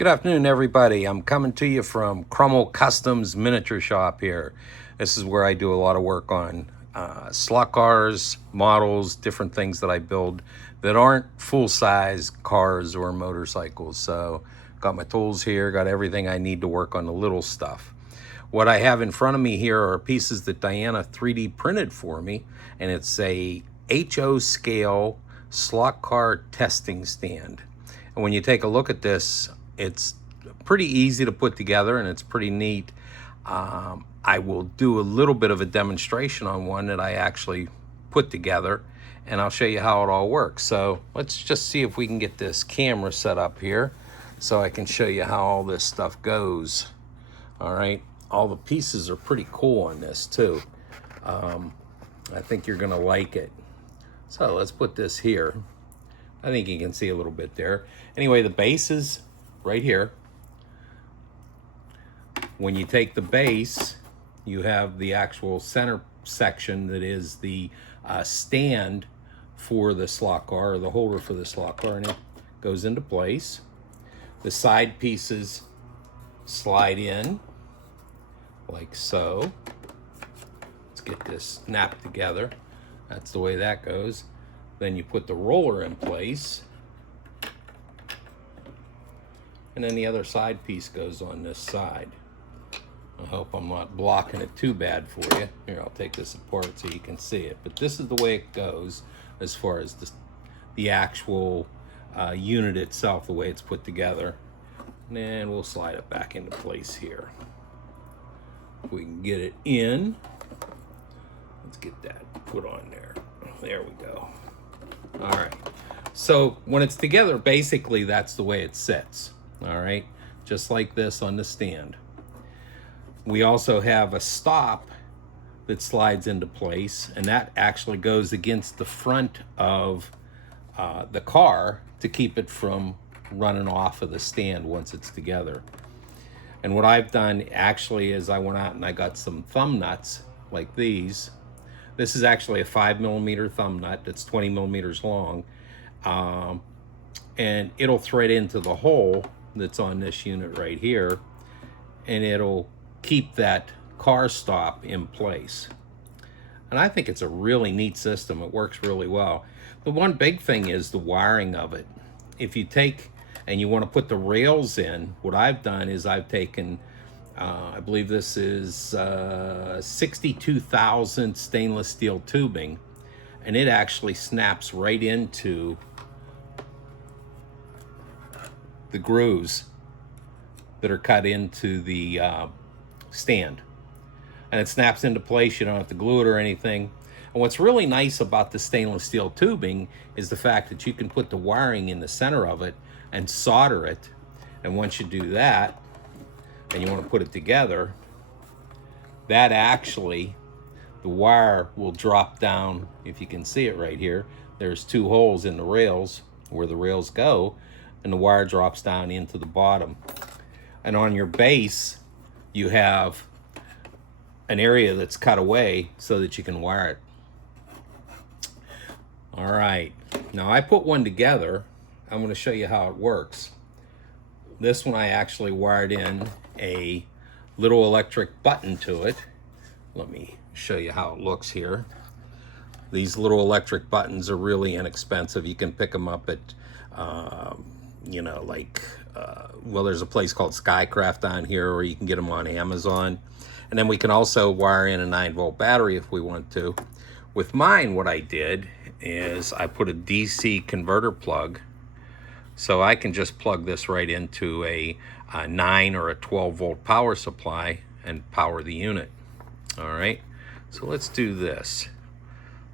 Good afternoon, everybody. I'm coming to you from Crummel Customs Miniature Shop here. This is where I do a lot of work on slot cars, models, different things that I build that aren't full-size cars or motorcycles. So got my tools here, got everything I need to work on the little stuff. What I have in front of me here are pieces that Diana 3D printed for me, and it's a HO scale slot car testing stand. And when you take a look at this, it's pretty easy to put together and it's pretty neat. I will do a little bit of a demonstration on one that I actually put together, and I'll show you how it all works. So let's just see if we can get this camera set up here so I can show you how all this stuff goes. All right, all the pieces are pretty cool on this too. I think you're gonna like it. So let's put this here. I think you can see a little bit there. Anyway, the base is right here. When you take the base, you have the actual center section that is the stand for the slot car, or the holder for the slot car, and it goes into place. The side pieces slide in like so. Let's get this snapped together. That's the way that goes. Then you put the roller in place, and then the other side piece goes on this side. I hope I'm not blocking it too bad for you. Here, I'll take this apart so you can see it. But this is the way it goes as far as the actual unit itself, the way it's put together. And we'll slide it back into place here. If we can get it in, let's get that put on there. There we go. All right. So when it's together, basically that's the way it sits. All right, just like this on the stand. We also have a stop that slides into place, and that actually goes against the front of the car to keep it from running off of the stand once it's together. And what I've done actually is I went out and I got some thumb nuts like these. This is actually a 5mm thumb nut that's 20 millimeters long, and it'll thread into the hole that's on this unit right here, and it'll keep that car stop in place. And I think it's a really neat system. It works really well. The one big thing is the wiring of it. If you take and you want to put the rails in, what I've done is I've taken I believe this is 62,000 stainless steel tubing, and it actually snaps right into the grooves that are cut into the stand, and it snaps into place. You don't have to glue it or anything. And what's really nice about the stainless steel tubing is the fact that you can put the wiring in the center of it and solder it, and once you do that and you want to put it together, that actually, the wire will drop down. If you can see it right here, there's two holes in the rails where the rails go, and the wire drops down into the bottom. And on your base, you have an area that's cut away so that you can wire it. All right, now I put one together. I'm going to show you how it works. This one I actually wired in a little electric button to it. Let me show you how it looks here. These little electric buttons are really inexpensive. You can pick them up at, you know, like, well, there's a place called Skycraft down here, or you can get them on Amazon. And then we can also wire in a 9-volt battery if we want to. With mine, what I did is I put a DC converter plug, so I can just plug this right into a 9 or a 12-volt power supply and power the unit. All right, so let's do this.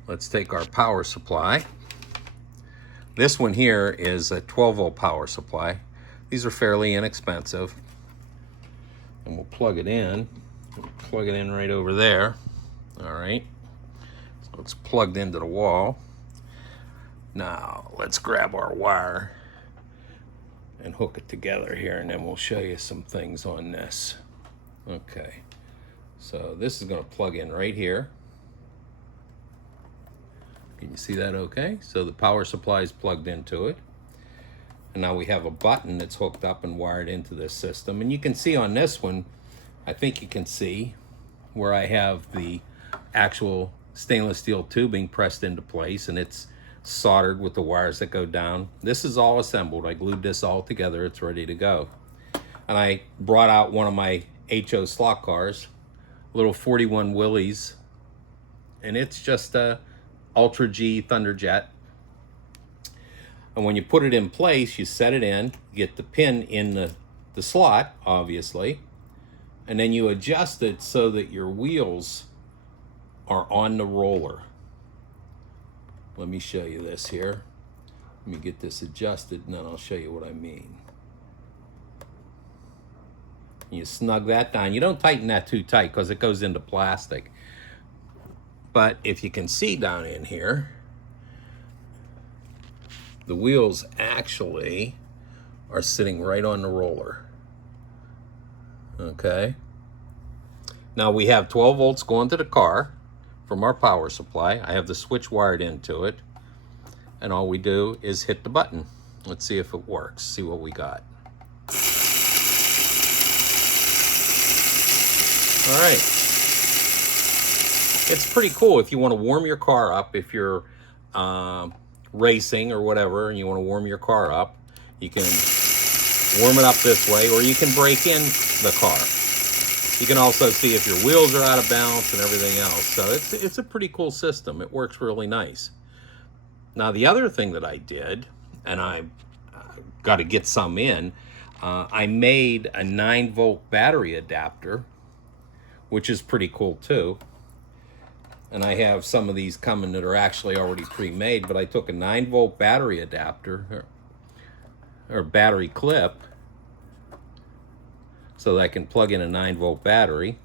Let's take our power supply. This one here is a 12-volt power supply. These are fairly inexpensive. And we'll plug it in. We'll plug it in right over there. All right, so it's plugged into the wall. Now let's grab our wire and hook it together here, and then we'll show you some things on this. Okay, so this is going to plug in right here. Can you see that okay? So the power supply is plugged into it. And now we have a button that's hooked up and wired into this system. And you can see on this one, I think you can see where I have the actual stainless steel tubing pressed into place, and it's soldered with the wires that go down. This is all assembled. I glued this all together. It's ready to go. And I brought out one of my HO slot cars, little 41 Willys, and it's just a Ultra G Thunderjet. And when you put it in place, you set it in, get the pin in the slot, obviously, and then you adjust it so that your wheels are on the roller. Let me show you this here. Let me get this adjusted, and then I'll show you what I mean. You snug that down. You don't tighten that too tight because it goes into plastic. But if you can see down in here, the wheels actually are sitting right on the roller. Okay. Now we have 12 volts going to the car from our power supply. I have the switch wired into it. And all we do is hit the button. Let's see if it works. See what we got. All right. It's pretty cool if you want to warm your car up. If you're racing or whatever and you want to warm your car up, you can warm it up this way, or you can break in the car. You can also see if your wheels are out of balance and everything else. So it's a pretty cool system. It works really nice. Now the other thing that I did, and I got to get some in, I made a 9-volt battery adapter, which is pretty cool too. And I have some of these coming that are actually already pre-made, but I took a 9-volt battery adapter or battery clip so that I can plug in a 9-volt battery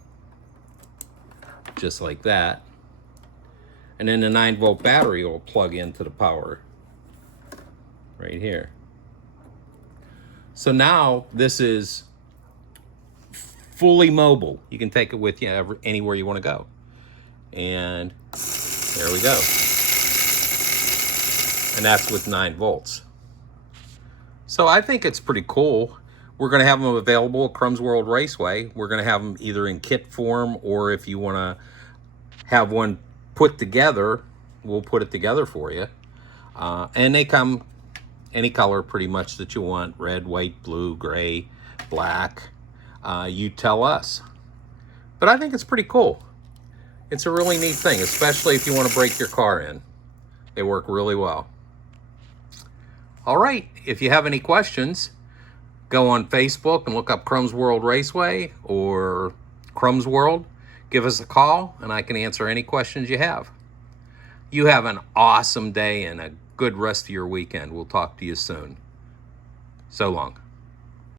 just like that. And then the 9-volt battery will plug into the power right here. So now this is fully mobile. You can take it with you anywhere you want to go. And there we go. And that's with 9 volts. So I think it's pretty cool. We're going to have them available at Crumbs World Raceway. We're going to have them either in kit form, or if you want to have one put together, we'll put it together for you. And they come any color pretty much that you want: red, white, blue, gray, black. You tell us. But I think it's pretty cool. It's a really neat thing, especially if you want to break your car in. They work really well. All right, if you have any questions, go on Facebook and look up Crumbs World Raceway or Crumbs World. Give us a call and I can answer any questions you have. You have an awesome day and a good rest of your weekend. We'll talk to you soon. So long.